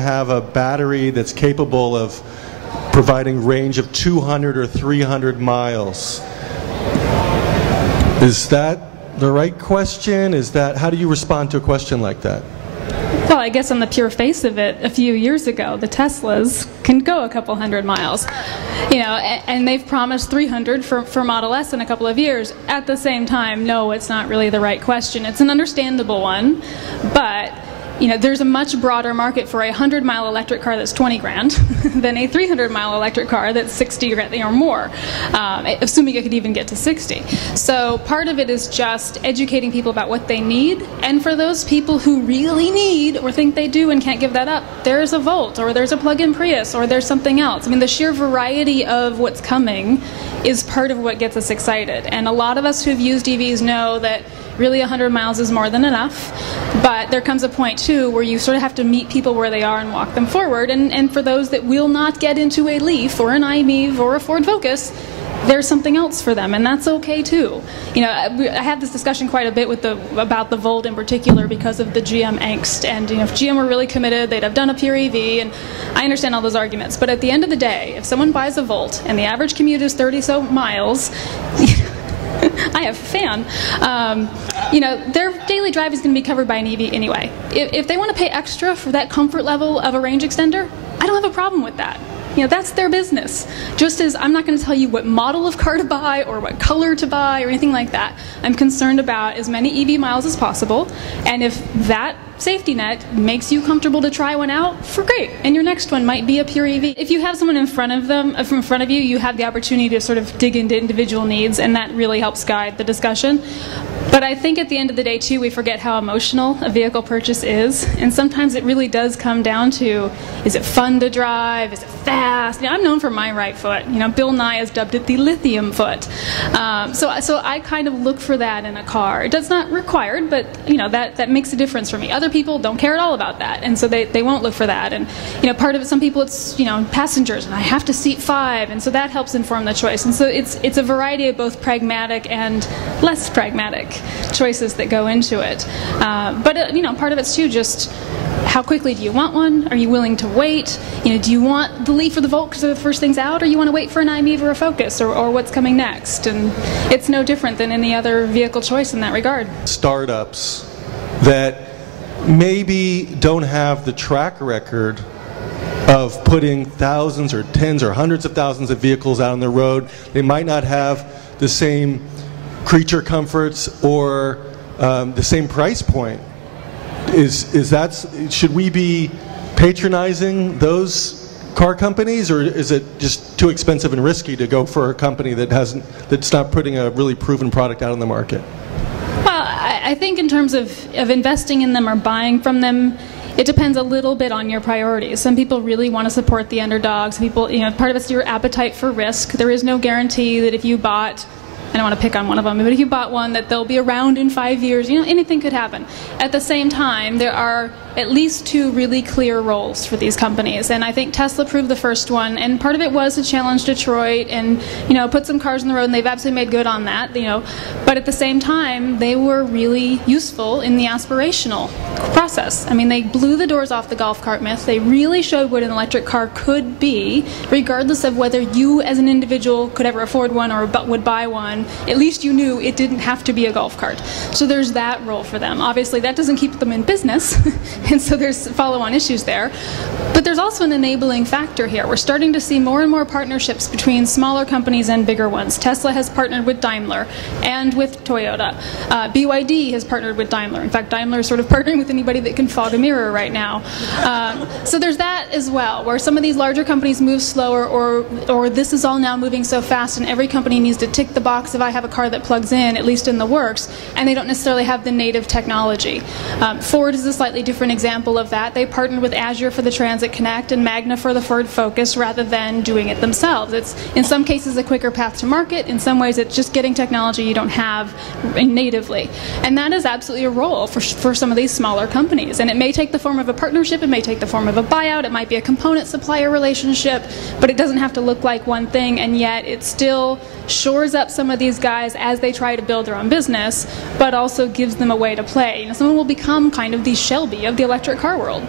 have a battery that's capable of providing range of 200 or 300 miles. Is that the right question? How do you respond to a question like that? Well, I guess on the pure face of it, a few years ago, the Teslas can go a couple hundred miles, and they've promised 300 for Model S in a couple of years. At the same time, no, it's not really the right question. It's an understandable one, but there's a much broader market for a 100-mile electric car that's 20 grand than a 300-mile electric car that's 60 grand or more, assuming it could even get to 60. So part of it is just educating people about what they need, and for those people who really need or think they do and can't give that up, there's a Volt, or there's a plug-in Prius, or there's something else. I mean, the sheer variety of what's coming is part of what gets us excited. And a lot of us who've used EVs know that really 100 miles is more than enough, but there comes a point too where you sort of have to meet people where they are and walk them forward, and for those that will not get into a Leaf or an iMEV or a Ford Focus, there's something else for them, and that's okay too. I had this discussion quite a bit about the Volt in particular because of the GM angst, and if GM were really committed, they'd have done a pure EV, and I understand all those arguments, but at the end of the day, if someone buys a Volt and the average commute is 30-so miles, I have a fan. Their daily drive is going to be covered by an EV anyway. If they want to pay extra for that comfort level of a range extender, I don't have a problem with that. That's their business. Just as I'm not going to tell you what model of car to buy or what color to buy or anything like that. I'm concerned about as many EV miles as possible, and if that safety net makes you comfortable to try one out, for great, and your next one might be a pure EV. If you have someone in front of you, you have the opportunity to sort of dig into individual needs, and that really helps guide the discussion. But I think at the end of the day too, we forget how emotional a vehicle purchase is, and sometimes it really does come down to, is it fun to drive, is it fast? I'm known for my right foot. Bill Nye has dubbed it the lithium foot. So I kind of look for that in a car. It's not required, but that makes a difference for me. Other people don't care at all about that, and so they won't look for that. And part of it, some people it's passengers, and I have to seat 5, and so that helps inform the choice. And so it's a variety of both pragmatic and less pragmatic choices that go into it. But part of it's too just how quickly do you want one? Are you willing to wait? Do you want the Leaf or the Volt because they're the first things out, or you want to wait for an iMEV or a Focus, or what's coming next? And it's no different than any other vehicle choice in that regard. Startups that maybe don't have the track record of putting thousands or tens or hundreds of thousands of vehicles out on the road. They might not have the same creature comforts or the same price point. Should we be patronizing those car companies, or is it just too expensive and risky to go for a company that's not putting a really proven product out on the market? Well, I think in terms of investing in them or buying from them, it depends a little bit on your priorities. Some people really want to support the underdogs. People, part of it's your appetite for risk. There is no guarantee that if you bought, I don't want to pick on one of them, but if you bought one, that they'll be around in 5 years. Anything could happen. At the same time, there are at least 2 really clear roles for these companies, and I think Tesla proved the first one, and part of it was to challenge Detroit and put some cars on the road, and they've absolutely made good on that. But at the same time, they were really useful in the aspirational process. I mean, they blew the doors off the golf cart myth. They really showed what an electric car could be, regardless of whether you as an individual could ever afford one or would buy one. At least you knew it didn't have to be a golf cart. So there's that role for them. Obviously, that doesn't keep them in business, and so there's follow-on issues there. But there's also an enabling factor here. We're starting to see more and more partnerships between smaller companies and bigger ones. Tesla has partnered with Daimler and with Toyota. BYD has partnered with Daimler. In fact, Daimler is sort of partnering with anybody that can fog a mirror right now. So there's that as well, where some of these larger companies move slower, or this is all now moving so fast, and every company needs to tick the box if I have a car that plugs in, at least in the works, and they don't necessarily have the native technology. Ford is a slightly different example of that. They partnered with Azure for the Transit Connect and Magna for the Ford Focus rather than doing it themselves. It's in some cases a quicker path to market. In some ways it's just getting technology you don't have natively. And that is absolutely a role for some of these smaller companies. And it may take the form of a partnership, it may take the form of a buyout, it might be a component supplier relationship, but it doesn't have to look like one thing, and yet it still shores up some of these guys as they try to build their own business, but also gives them a way to play. Someone will become kind of the Shelby of the electric car world.